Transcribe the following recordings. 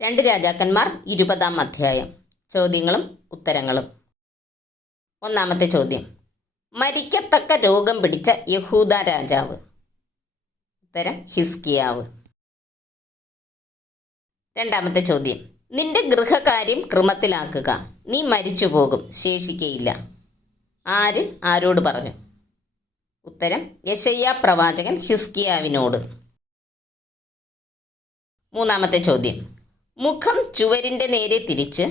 രണ്ട് രാജാക്കന്മാർ ഇരുപതാം അധ്യായം. ചോദ്യങ്ങളും ഉത്തരങ്ങളും. ഒന്നാമത്തെ ചോദ്യം. മരിക്കത്തക്ക രോഗം പിടിച്ച യഹൂദ രാജാവ്. ഉത്തരം ഹിസ്കിയാവ്. രണ്ടാമത്തെ ചോദ്യം. നിന്റെ ഗൃഹകാര്യം ക്രമത്തിലാക്കുക. നീ മരിച്ചു പോകും. ശേഷിക്കയില്ല. ആര്? ആരോട് പറഞ്ഞു? ഉത്തരം യശയ്യ പ്രവാചകൻ ഹിസ്കിയാവിനോട്. മൂന്നാമത്തെ ചോദ്യം. മുഖം ചുവരിന്റെ നേരെ തിരിച്ച്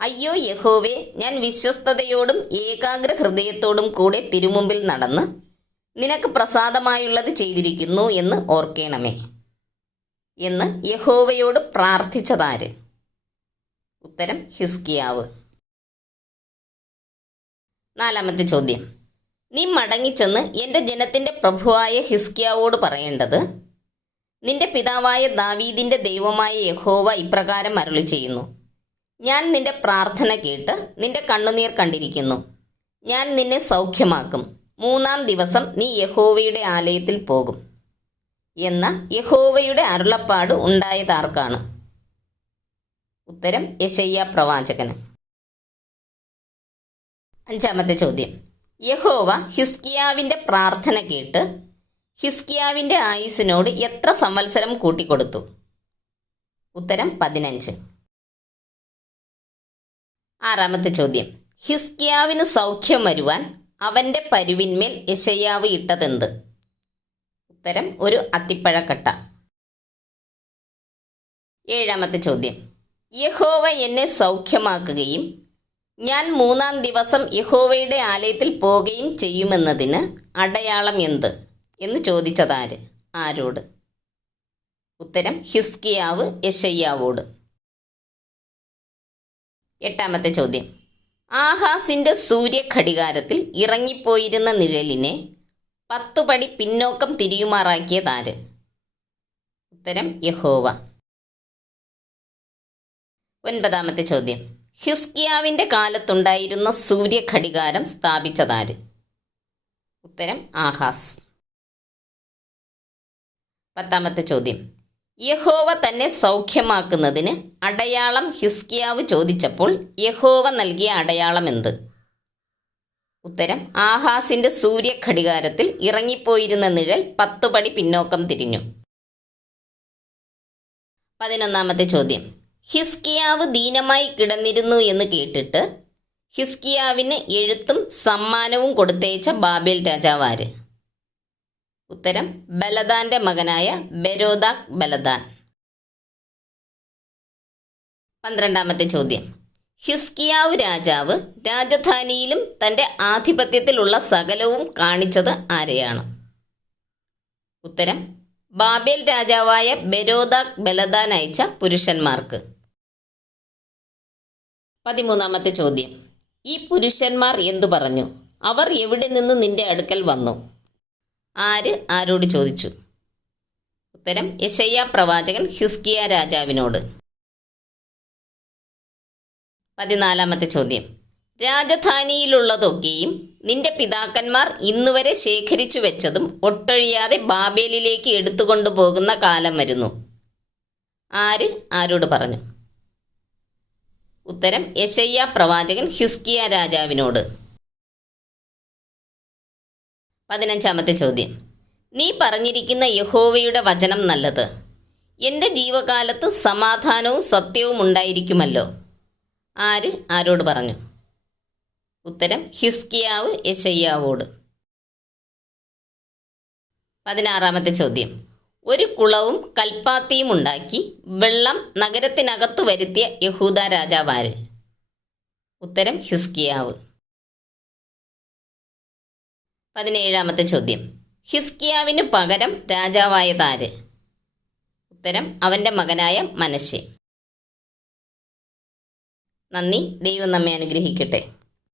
അയ്യോ യഹോവേ ഞാൻ വിശ്വസ്തയോടും ഏകാഗ്ര ഹൃദയത്തോടും കൂടെ തിരുമുമ്പിൽ നടന്ന് നിനക്ക് പ്രസാദമായുള്ളത് ചെയ്തിരിക്കുന്നു എന്ന് ഓർക്കേണമേ എന്ന് യഹോവയോട് പ്രാർത്ഥിച്ചതാര്? ഉത്തരം ഹിസ്കിയാവ്. നാലാമത്തെ ചോദ്യം. നീ മടങ്ങിച്ചെന്ന് എന്റെ ജനത്തിന്റെ പ്രഭുവായ ഹിസ്കിയാവോട് പറയേണ്ടത് നിന്റെ പിതാവായ ദാവീദിന്റെ ദൈവമായ യഹോവ ഇപ്രകാരം അരുളി ചെയ്യുന്നു ഞാൻ നിന്റെ പ്രാർത്ഥന കേട്ട് നിന്റെ കണ്ണുനീർ കണ്ടിരിക്കുന്നു. ഞാൻ നിന്നെ സൗഖ്യമാക്കും. മൂന്നാം ദിവസം നീ യഹോവയുടെ ആലയത്തിൽ പോകും. എന്ന യഹോവയുടെ അരുളപ്പാട് ഉണ്ടായതാർക്കാണ് ഉത്തരം യശയ്യ പ്രവാചകന്. അഞ്ചാമത്തെ ചോദ്യം. യഹോവ ഹിസ്കിയാവിന്റെ പ്രാർത്ഥന കേട്ട് ഹിസ്കിയാവിന്റെ ആയുസിനോട് എത്ര സംവത്സരം കൂട്ടിക്കൊടുത്തു? ഉത്തരം പതിനഞ്ച്. ആറാമത്തെ ചോദ്യം. ഹിസ്കിയാവിന് സൗഖ്യം വരുവാൻ അവന്റെ പരുവിന്മേൽ യശയ്യാവ് ഇട്ടതെന്ത്? ഉത്തരം ഒരു അത്തിപ്പഴക്കട്ട. ഏഴാമത്തെ ചോദ്യം. യഹോവ എന്നെ സൗഖ്യമാക്കുകയും ഞാൻ മൂന്നാം ദിവസം യഹോവയുടെ ആലയത്തിൽ പോകുകയും ചെയ്യുമെന്നതിന് അടയാളം എന്ത്? എന്ന് ചോദിച്ചതാര്? ആരോട്? ഉത്തരം ഹിസ്കിയാവ് യശയ്യാവോട്. എട്ടാമത്തെ ചോദ്യം. ആഹാസിന്റെ സൂര്യഘടികാരത്തിൽ ഇറങ്ങിപ്പോയിരുന്ന നിഴലിനെ പത്തു പടി പിന്നോക്കം തിരിയുമാറാക്കിയതാര്? ഉത്തരം യഹോവ. ഒൻപതാമത്തെ ചോദ്യം. ഹിസ്കിയാവിന്റെ കാലത്തുണ്ടായിരുന്ന സൂര്യഘടികാരം സ്ഥാപിച്ചതാര്? ഉത്തരം ആഹാസ്. പത്താമത്തെ ചോദ്യം. യഹോവ തന്നെ സൗഖ്യമാക്കുന്നതിന് അടയാളം ഹിസ്കിയാവ് ചോദിച്ചപ്പോൾ യഹോവ നൽകിയ അടയാളം എന്ത്? ഉത്തരം ആഹാസിന്റെ സൂര്യഘടികാരത്തിൽ ഇറങ്ങിപ്പോയിരുന്ന നിഴൽ പത്തുപടി പിന്നോക്കം തിരിഞ്ഞു. പതിനൊന്നാമത്തെ ചോദ്യം. ഹിസ്കിയാവ് ദീനമായി കിടന്നിരുന്നു എന്ന് കേട്ടിട്ട് ഹിസ്കിയാവിന് എഴുത്തും സമ്മാനവും കൊടുത്തേച്ച ബാബേൽ രാജാവാര്? ഉത്തരം ബലദാന്റെ മകനായ ബെരോദാക് ബലദാൻ. പന്ത്രണ്ടാമത്തെ ചോദ്യം. ഹിസ്കിയാവ് രാജാവ് രാജധാനിയിലും തന്റെ ആധിപത്യത്തിലുള്ള സകലവും കാണിച്ചത് ആരെയാണ്? ഉത്തരം ബാബേൽ രാജാവായ ബെരോദാക് ബലദാൻ അയച്ച പുരുഷന്മാർക്ക്. പതിമൂന്നാമത്തെ ചോദ്യം. ഈ പുരുഷന്മാർ എന്തു പറഞ്ഞു? അവർ എവിടെ നിന്ന് നിന്റെ അടുക്കൽ വന്നു? ആര് ആരോട് ചോദിച്ചു? ഉത്തരം യശയ്യ പ്രവാചകൻ ഹിസ്കിയ രാജാവിനോട്. പതിനാലാമത്തെ ചോദ്യം. രാജധാനിയിലുള്ളതൊക്കെയും നിന്റെ പിതാക്കന്മാർ ഇന്നുവരെ ശേഖരിച്ചു വെച്ചതും ഒട്ടൊഴിയാതെ ബാബേലിലേക്ക് എടുത്തുകൊണ്ടു പോകുന്ന കാലം വരുന്നു. ആര് ആരോട് പറഞ്ഞു? ഉത്തരം യശയ്യ പ്രവാചകൻ ഹിസ്കിയ രാജാവിനോട്. പതിനഞ്ചാമത്തെ ചോദ്യം. നീ പറഞ്ഞിരിക്കുന്ന യഹോവയുടെ വചനം നല്ലത്. എന്റെ ജീവകാലത്ത് സമാധാനവും സത്യവും ഉണ്ടായിരിക്കുമല്ലോ. ആര്? ആരോട് പറഞ്ഞു? ഉത്തരം ഹിസ്കിയാവ് യശയ്യാവോട്. പതിനാറാമത്തെ ചോദ്യം. ഒരു കുളവും കൽപ്പാത്തിയും ഉണ്ടാക്കി വെള്ളം നഗരത്തിനകത്തു വരുത്തിയ യഹൂദ രാജാവാര്? ഉത്തരം ഹിസ്കിയാവ്. പതിനേഴാമത്തെ ചോദ്യം. ഹിസ്കിയാവിന് പകരം രാജാവായ താര് ഉത്തരം അവന്റെ മകനായ മനശ്ശെ. നന്ദി ദൈവം നമ്മെ അനുഗ്രഹിക്കട്ടെ.